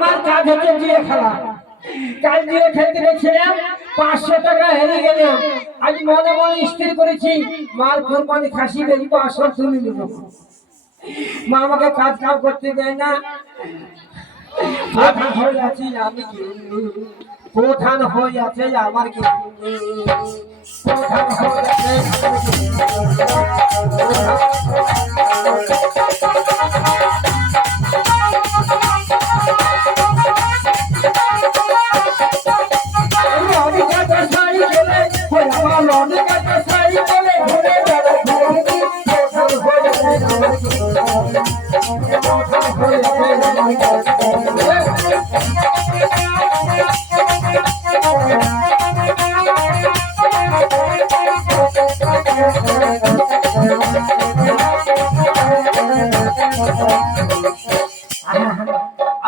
আমার কাজ হচ্ছে জুয়ে খেলা। কাল জুয়ে খেলতে গেছিলাম, 500 টাকা হেরে গেলাম। আজ মনে মনে স্থির করেছি মার কোরবানি খাসি বেরিয়ে আসল তুলে নেব। মা আমাকে কাজ কাম করতে দেয় না। প্রধান হয়ে আছি আমি কি, প্রধান হয়ে আছে আমার কি, প্রধান হয়ে আছে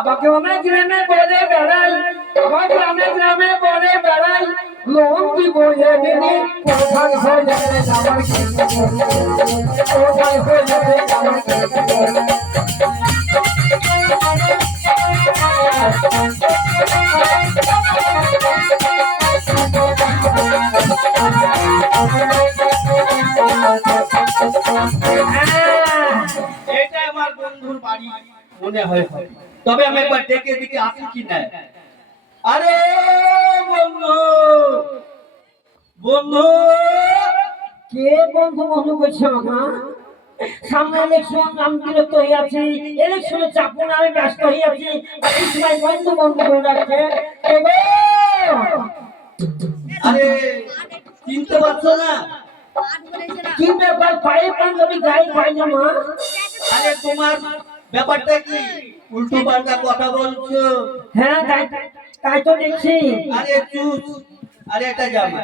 আমাকে অনেক গ্রামে বলে বেড়াই, আমার গ্রামে গ্রামে বলে বেড়াই, লোন দিব এমনি প্রধান হয়ে যাবে আমার কি, প্রধান হয়ে যাবে আমার কি। এটা আমার বন্ধুর বাড়ি মনে হয়, তবে আমি একবার ডেকে দিকে আসি কি না। আরে বন্ধু, বন্ধু কে বন্ধু বন্ধু করছে বাবা? সামনে ইলেকশন, আমি বিরক্ত হয়ে আছি। ইলেকশনে চাপ না, আমি ব্যস্ত হয়ে আছি। এই সময় বন্ধু বন্ধু করে রাখছে। আরে চিনতে পারছো না? কি ব্যাপার? পায়ে পাঞ্জাবি, গায়ে পায়জামা। আরে তোমার ব্যাপারটা কি? উল্টো পাল্টা কথা বলছো। হ্যাঁ তাই, তাই তো দেখছি। আরে চুপ, আরে এটা জামা।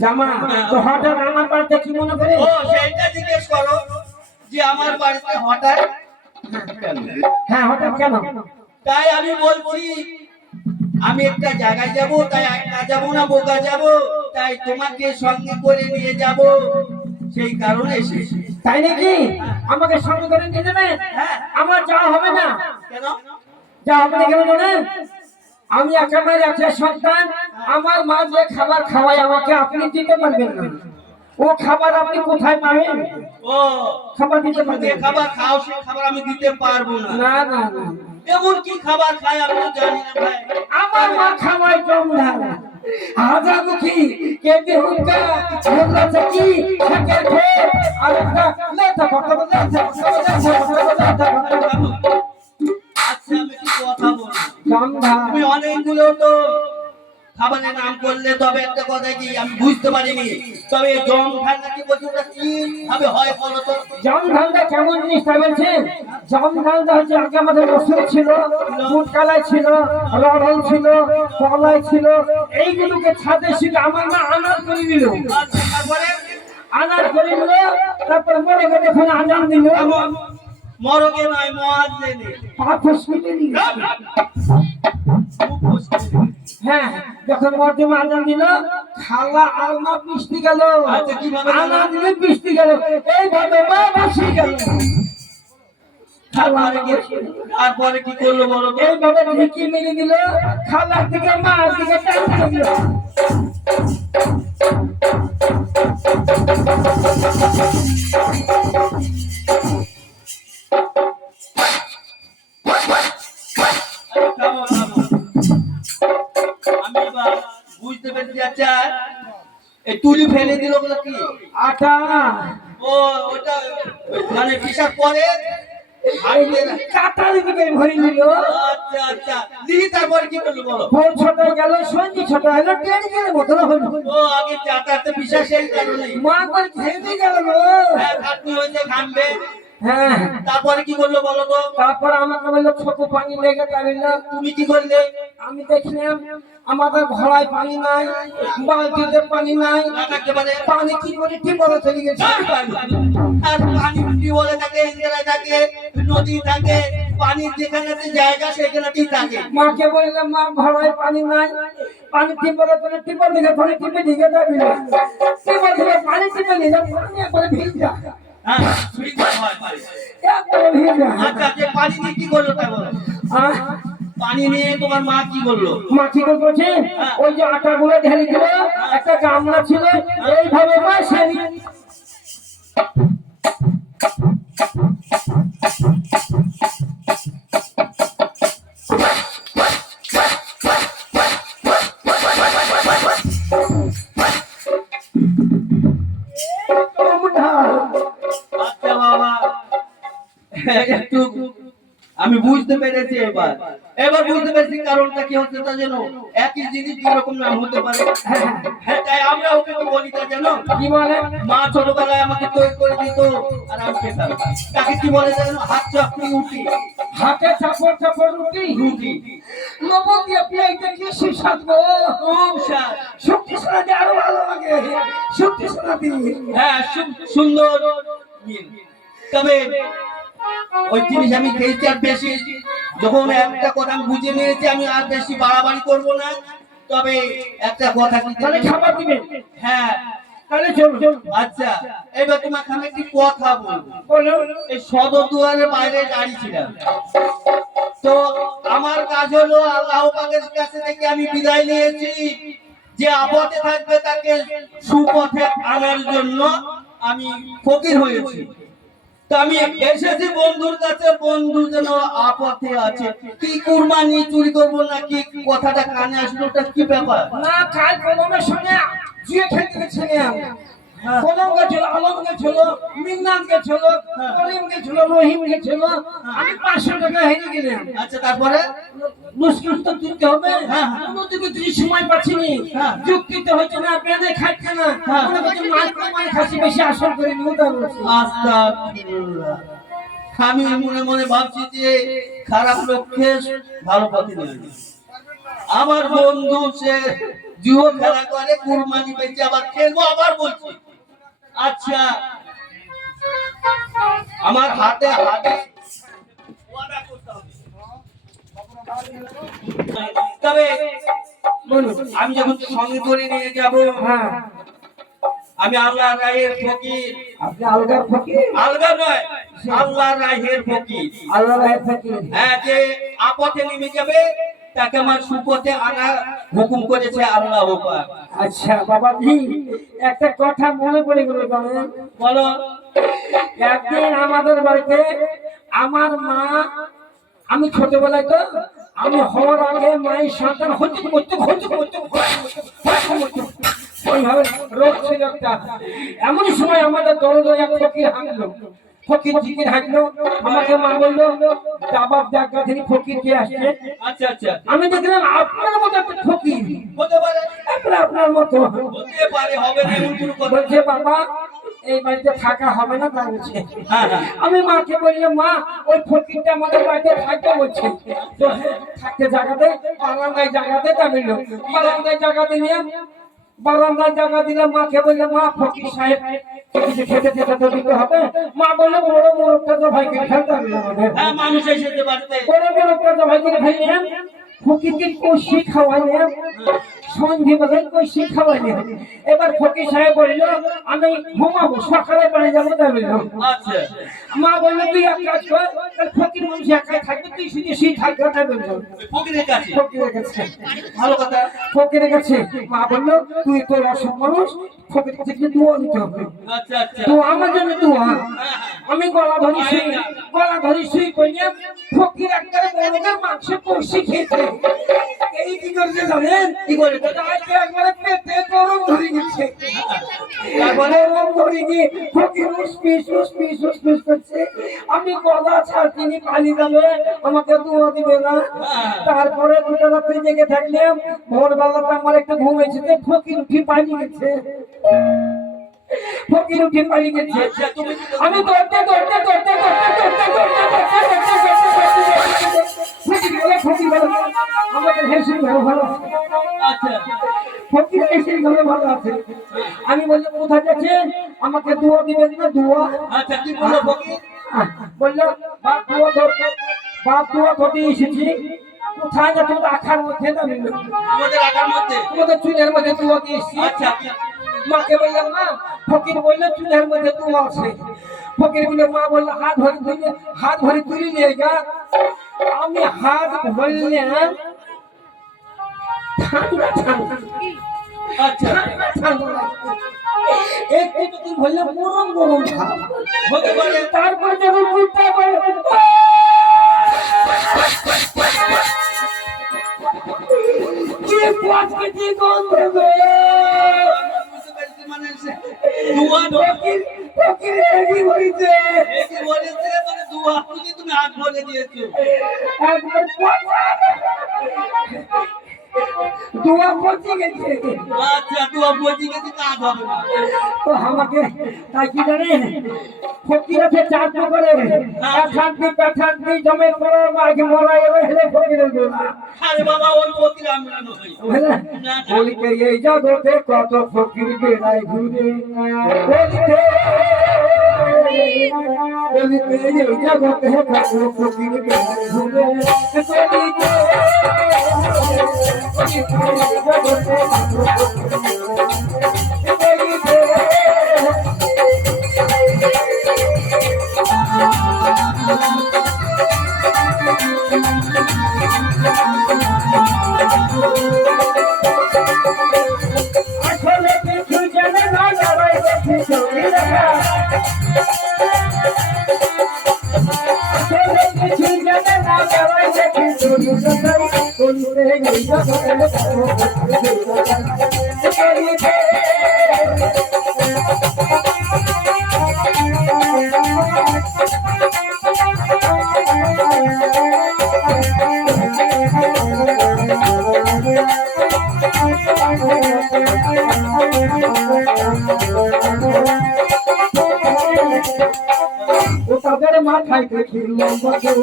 জামা তো হঠাৎ আমার বাড়িতে কি মনে করে? ও সেইটা জিজ্ঞেস করো যে আমার বাড়িতে হঠাৎ কেন? হ্যাঁ হঠাৎ কেন? তাই আমি বলছি আমি একটা জায়গায় যাব, তাই একা যাব না বোকা যাব, তাই তোমাকে সঙ্গে করে নিয়ে যাব, সেই কারণে এসেছি। তাই নাকি? আমাকে সঙ্গে করে নিয়ে যাবেন? হ্যাঁ। আমার যাওয়া হবে না। কেন? যাওয়া হবে না কেন জানেন? আমি একেবারে একটা সন্তান। আমার মা যে খাবার খাওয়ায় আমাকে, আপনি দিতে পারবেন না। ও খাবার আপনি কোথায় পাবেন? ও খাবার দিতে যে পারবেন খাবার খাও সেই খাবার আমি দিতে পারবো না। না? না না, এমন কি খাবার খায় আমি তো জানি না ভাই। আমার মা খাওয়ায় জম ঢাল, হাজারমুখী, কেঁদে হুক্কা, ঝোলা চাকি, শাকের খেত, আর একটা লেথা ভক্ত লেথা আচ্ছা আমি কি কথা বলবো? জম ঢাল। তুমি অনেকগুলো তো খাবারের নাম করলে, তবে একটা কথা কি আমি বুঝতে পারিনি, তবে জম ঠান্ডা কি বলছো ওটা কি ভাবে হয় বলো তো? জম ঢালটা কেমন জিনিস বলছেন? জম ঢালটা হচ্ছে আগে আমাদের রসুন ছিল, মুটকালাই ছিল, রড়ল ছিল, কলাই ছিল, এইগুলোকে ছাদে ছিল আমার মা আনাজ করে দিল। আচ্ছা, তারপরে আনাজ করে দিল, তারপর মরে গেলে যখন আজান দিল, মরগে নয় মুয়াজ্জিনে। পাপ হসপিটালে নিয়ে গেছে। হ্যাঁ, যখন মর্দমে আজান দিল, খালা আলমা বৃষ্টি গেল, আচ্ছা, কিভাবে গেল? আলমা দিলে বৃষ্টি গেল, এইভাবে মা বাসি গেল। তারপরে কি করলো বলো তো? এইভাবে ঢেকি মেরে দিল, খালার দিকে মার দিকে টানতে দিল। আরে থামো, থামো। আমি এবার বুঝতে পেরেছি। আচ্ছা এই তুলি ফেলে দিল ওগুলো কি? আটা ও ওটা মানে পিসাব করে কাটার দিকে ভরে নিল। আচ্ছা আচ্ছা, দিয়ে তারপরে কি করলো বলো? ভোর ছোট গেল, সন্ধি ছোট হলো, ট্রেন গেলে মতন হলো। ও আগে যাতায়াতে পিসা সেই কারণে মা করে ঘেমে গেল গো। খাটনি হয়েছে, ঘামবে। হ্যাঁ, তারপরে কি করলো বলো তো? তারপর আমাকে বললো ছোট পানি লেগে যাবে না। তুমি কি করলে? আমি দেখলাম আমাদের ঘোড়ায় পানি নাই, বালতিতে পানি নাই, না থাকতে পারে। পানি কি করে টিপলে চলে গেছে। আর পানি টিউবওয়েলে থাকে, ইন্দিরায় থাকে, নদী থাকে, পানির যেখানে জায়গা সেখানেই থাকে। মাকে বললাম মা ঘোড়ায় পানি নাই, পানি টিপলে চলে, টিপল দিকে পানি টিপে দিকে যাবি না, টিপল দিকে পানি টিপে নিলাম, পানি একবারে ভিজা, হ্যাঁ সুবিধা হয় পারে। একবারে ভিজা। আচ্ছা যে পানি দিয়ে কি করলো তা বলো? আহ, পানি নিয়ে তোমার মা কি বললো? মা কি করছে? ওই যে আটাগুলো ঢেলে দিল, একটা গামলা ছিল, এইভাবে মা সেই আচ্ছা বাবা, একটু আমি বুঝতে পেরেছি। এবার বুঝতে পেরেছি কারণটা কি হচ্ছে তা যেন একই জিনিস দুই রকম নাম হতে পারে। হ্যাঁ, তাই আমরা ওকে কি বলি তা যেন কি বলে? মা ছোটবেলায় আমাকে তৈরি করে দিত আর আমি খেতাম। তাকে কি বলে যেন হাত চাপড়ি উঠি। হাতে চাপড় চাপড় রুটি, রুটি লবণ দিয়ে পেঁয়াজটা কি সুস্বাদ গো। খুব স্বাদ। শুক্তি সোনা দিয়ে আরো ভালো লাগে, শুক্তি সোনা দিয়ে। হ্যাঁ, সুন্দর মিল। তবে ওই জিনিস আমি খেয়েছি আর বেশি, যখন একটা কথা আমি বুঝে নিয়েছি আমি আর বেশি বাড়াবাড়ি করবো না। তবে একটা কথা কি, তাহলে খাবার দিবে? হ্যাঁ তাহলে চলো। আচ্ছা, এবার তোমাকে আমি একটি কথা বলবো। বলো। এই সদর দুয়ারের বাইরে দাঁড়িয়েছিলাম, তো আমার কাজ হলো আল্লাহ পাকের কাছে থেকে আমি বিদায় নিয়েছি যে আপদে থাকবে তাকে সুপথে আনার জন্য আমি ফকির হয়েছি। তো আমি এসেছি বন্ধুর কাছে, বন্ধু যেন আপদে আছে। কি কুরবানি চুরি করবো নাকি কথাটা কানে আসলো, ওটা কি ব্যাপার? না, কাল কলমের সঙ্গে জুয়ে খেলতে গেছিলাম। কলম গেছিল, আলম গেছিল, মিন্নান গেছিল, কলিম গেছিল, রহিম গেছিল। আমি 500 টাকা হেরে গেলাম। আচ্ছা, তারপরে মুশকিল তো তুলতে হবে। হ্যাঁ। অন্যদিকে তুই সময় পাচ্ছিনি, হ্যাঁ। যুক্তিতে হচ্ছে না, বেঁধে খাচ্ছে না। হ্যাঁ। মনে করছে মাছ খাসি বেশি আসল করে নিয়ে তা বলছি। আস্তাগফিরুল্লাহ। আমি মনে মনে ভাবছি যে খারাপ লোককে ভালো পথে নিয়ে যাবে। আমার বন্ধু সে জুয়ো খেলা করে, কুরবানি বেঁচে আবার খেলবো আবার বলছি। আচ্ছা, আমার হাতে হাতে ওয়াদা করতে হবে। তবে বলুন। আমি যখন সঙ্গে করে নিয়ে যাব, হ্যাঁ, আমি আল্লাহ রায়ের ফকির। আপনি আলগার ফকির? আলগা নয়, আল্লাহ রায়ের ফকির। আল্লাহ রায়ের ফকির। হ্যাঁ, যে আপদে নেমে যাবে তাকে আমার সুপথে আনা হুকুম করেছে আল্লাহ পাক। আচ্ছা বাবাজি, একটা কথা মনে পড়ে গেল জানেন? বলো। একদিন আমাদের বাড়িতে আমার মা, আমি ছোটবেলায় তো আমি হওয়ার আগে মায়ের সন্তান হতে ওইভাবে রোগ ছিল একটা। এমন সময় আমাদের দরজা এক ফকির হাঁকলো, ফকির জিকির হাঁকলো। আমাকে মা বললো, বাবা দেখ গাছের ফকির কে আসছে। আচ্ছা আচ্ছা, আমি দেখলাম আপনার মতো একটা ফকির, হতে পারে। আপনার মতো। হতে পারে, হবে না এমন কোনো কথা। বলছে বাবা এই বাড়িতে থাকা হবে না, তা বলছে। হ্যাঁ হ্যাঁ, আমি মাকে বললাম, মা ওই ফকিরটা আমাদের বাড়িতে থাকতে বলছে, তো থাকতে জায়গাতে বারান্দায় জায়গাতে তা বললো। বারান্দায় জায়গাতে নিয়ে বারান্দায় জায়গা দিলাম। মাকে বললাম, মা ফকির সাহেব কিছু খেতে যেতে তো দিতে হবে। মা বললো, বড় মোরগটা তো ভাইকে খেলতে হবে আমাদের। হ্যাঁ, মানুষ এসেছে বাড়িতে। বড় মোরগটা তো ভাইকে ফেললাম, ফকিরকে কষি খাওয়াইলাম, সন্ধ্যেবেলায় কষি খাওয়াইলাম। এবার ফকির সাহেব বললো, আমি ঘুমাবো, সকালে বাড়ি যাবো। তা বললো। আচ্ছা, মা বললো, তুই এক কাজ কর, তাহলে ফকির মানুষ একাই থাকবে, তুই শুধু সেই থাকবে। তাই বললো। ওই ফকিরের কাছে। ফকিরের কাছে। ভালো কথা। ফকিরের কাছে মা বললো, তুই তোর অসুখ মানুষ, ফকির কাছে গিয়ে দোয়া দিতে হবে। আচ্ছা আচ্ছা, তো আমার জন্য দোয়া। আমি গলা ধরি শুই করলাম। ফকির একটা মোরগের মাংস কষি খেয়েছে। এই কি করছে জানেন? কি করে? রাতে একবারে পেটে গরম ধরে গেছে। গরম ধরে গিয়ে ফকির উসপিস করছে। আমি গলা ছাড়ತೀನಿ, পালিয়ে যাবে, আমাকে দোয়া দিবে না। তারপরে দুটো রাত্রে জেগে থাকলাম। ভোরবেলাতে আমার একটু ঘুম এসেছে, ফকির উঠে পালিয়ে গেছে। ফকির উঠে পালিয়ে গেছে। আচ্ছা, তুমি আমি দৌড়তে ফকির গেল। আমাদের হেসির ঘরে ভালো আছে। আচ্ছা, ফকির হেসির ঘরে ভালো আছে। আমি বললাম, কোথায় যাচ্ছেন? আমাকে দোয়া দিবেন না? দোয়া? আচ্ছা, কি বললো ফকির? বললো, বাপ দোয়া করতে এসেছি। কোথায় না তোর আখার মধ্যে না, তোমাদের রাখার মধ্যে। তোমাদের চুলের মধ্যে দোয়া দিয়ে এসেছি। আচ্ছা, মাকে বললাম মা ফকির বললো চুলের মধ্যে তুলো আছে। ফকির বলে মা বললো হাত ভরে তুলি নিয়ে যা। আমি হাত ধরলাম, ঠান্ডা ঠান্ডা আচ্ছা একটু বললে গরম গরম ভাব হতে পারে। তারপর যখন উল্টা করে কি পচকি গন্ধ গো। বুঝতে পেরেছি, মানে দুয়া ফকির ফকির কি বলিছে কি বলেছে, মানে দুয়া তুলি তুমি হাত ভরে দিয়েছো। একবার দুয়া পচে গেছে। আচ্ছা দুয়া বলছি গেছে, কাজ হবে না। তো আমাকে তাই কি জানেন ফকির আছে চার করে শান্তি জমে পড়ে মাকে মরা এলো হেলে ফকিরের গোলা। আরে বাবা ওই ফকির আমরা নই। বলিতে এই জগতে কত ফকির বেড়ায় ঘুরে, বলিতে এই জগতে কত ফকির বেড়ায় ঘুরে, বলিতে আসলে কিছু জানে না সবাই দেখি চলে দেখা, আসলে কিছু জানে না সবাই দেখি চলে দেখা, বলিতে এই জগতে কত ফকির বেড়ায় ঘুরে। ও তাদের মাথায় দেখি লম্বা চুল,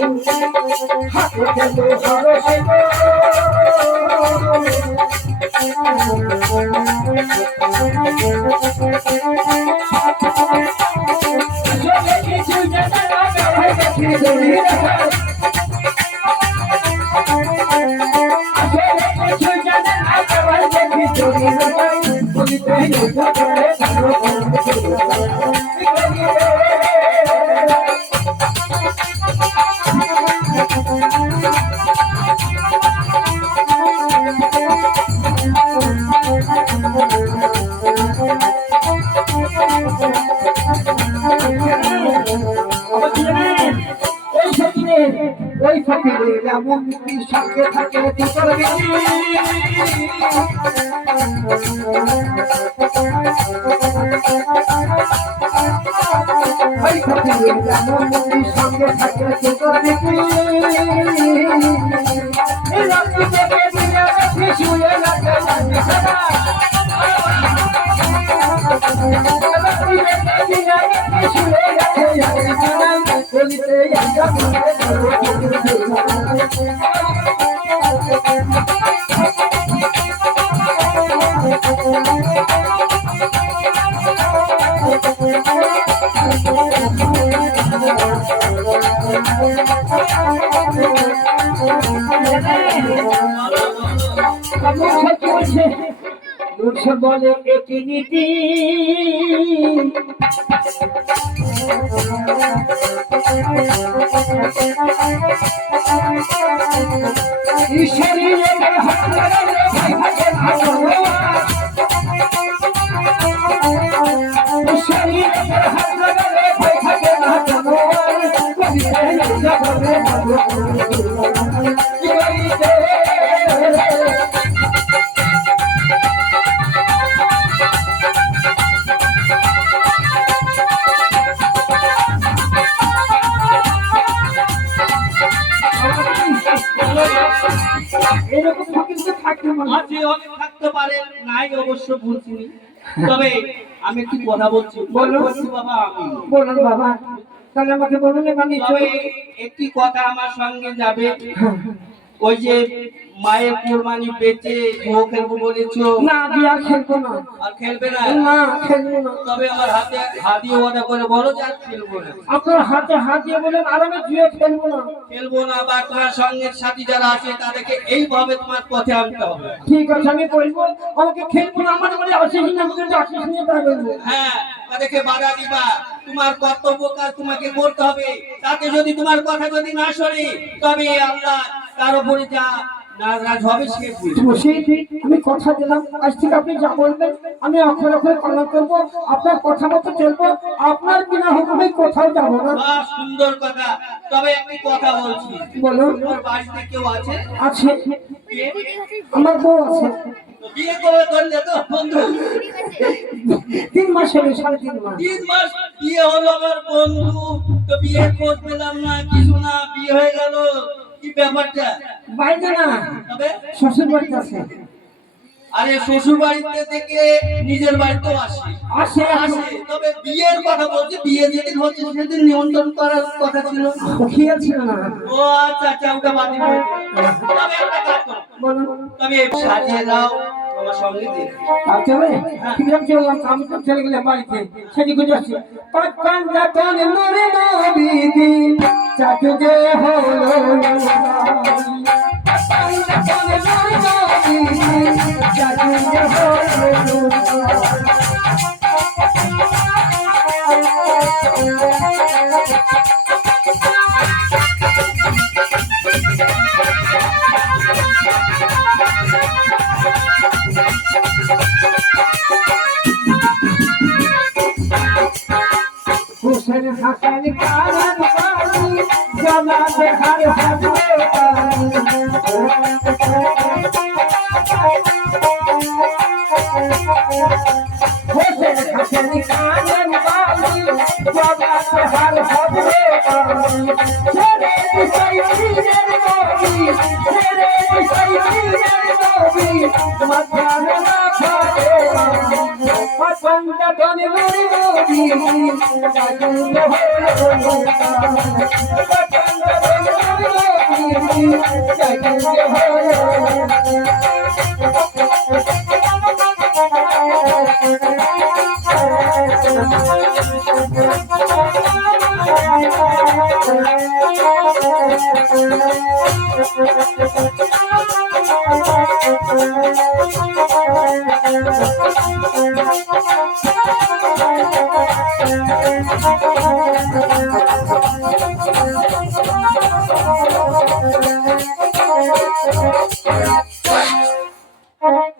হাতে খেলো হারসে গো। আসলে কিছু জানে না সবাই দেখি চলে দেখা, আসলে কিছু জানে না সবাই দেখি চলে দেখা, বলিতে এই জগতে কত ফকির বেড়ায় ঘুরে। ওই ফকিরের এমন সঙ্গে থাকে দুটোর বেশি, ওই ফকিরের এমন সঙ্গে থাকে দুটোর বেশি, রাত্রি থেকে দিনে রাত্রি শুয়ে রাখে সারা, রাত্রি থেকে দিনে রাত্রি শুয়ে রাখে সারা, বলিতে এই জগতে কত ফকির বেড়ায় ঘুরে। বলে একই নীতি, ঈশ্বরের হাত ধরে ভাই ভাগে ভালো, ঈশ্বরের হাত ধরে ভাই ভাগে ভালো, কবিতে জগতে ভালো কি করিতে। এরকম ফকির তো থাকতে পারে, আছে অনেক থাকতে পারে, নাই অবশ্য বলছি নি। তবে আমি একটু কথা বলছি, বলছি বাবা আমি বলুন বাবা, তাহলে আমাকে বলুন এবার তবে নিশ্চয়ই। একটি কথা আমার সঙ্গে যাবে। ওই যে মায়ের কোরবানি বেচে ও খেলবো বলেছো, না বিয়া খেলবো না। আর খেলবে না? না খেলবো না। তবে আমার হাতে হাত দিয়ে ওয়াদা করে বলো যে আর খেলবো না। আপনার হাতে হাত দিয়ে বলেন আর আমি জুয়ে খেলবো না। খেলবো না, বা তোমার সঙ্গের সাথী যারা আছে তাদেরকে এইভাবে তোমার পথে আনতে হবে। ঠিক আছে আমি বলবো, আমাকে খেলবো না আমার বলে আসিস না, আমাকে ডাকিস নিয়ে তাই বলবো। হ্যাঁ, তাদেরকে বাধা দিবা, তোমার কর্তব্য কাজ তোমাকে করতে হবে। তাতে যদি তোমার কথা যদি না শোনে, তবে আল্লাহ তার উপরে যা নারাজ হবে সে বুঝবে। মুর্শিদ, আমি কথা দিলাম আজ থেকে আপনি যা বলবেন আমি অক্ষরে অক্ষরে পালন করবো, আপনার কথা মতো চলবো, আপনার বিনা হুকুমে কোথাও যাবো না। বাহ, সুন্দর কথা। তবে একটি কথা বলছি, বলুন। তোমার বাড়িতে কেউ আছে? আছে, কে? আমার বউ আছে। তো বিয়ে করে করলে তো বন্ধু? 3 মাস হলো, 3.5 মাস। 3 মাস বিয়ে হলো আমার বন্ধু, তো বিয়ে খোঁজ পেলাম না, কিছু না, বিয়ে হয়ে গেল, কি ব্যাপারটা? বাইরে না, তবে শ্বশুর বাড়িতে আছে। আরে শ্বশুর বাড়িতে থেকে নিজের বাড়িতেও আসে। আসে আসে, তবে বিয়ের কথা বলছি, বিয়ে যেদিন হচ্ছে সেদিন নিমন্ত্রণ করার কথা ছিল। খেয়াল ছিল না। ও আচ্ছা আচ্ছা, ওটা বাতিল হয়ে গেছে। তবে একটা কাজ করো, বলুন। তবে সাজিয়ে দাও আমার সঙ্গে দিয়ে। আচ্ছা ভাই, ঠিক আছে চললাম, আমি তো চলে গেলাম বাড়িতে, সেদিকে যাচ্ছি। পাক্কান যাতন নূরে নবীদি চাচু যে হলো পাক্কান যাতন নূরে নবীদি চাচু যে হলো হুসেন হাসান কারণ পানি জানা দেখার হাজবে হুসেন হাসান কারণ পানি জানা দেখার হাজবে ছেড়ে বিষয় দিনের নবী, ছেড়ে বিষয় দিনের নবী মাথায় রাখা পাক্কান যাতন নূরে নবীদি চাচু যে হলো পাক্কান যাতন নূরে নবীদি চাচু যে হলো Thank you.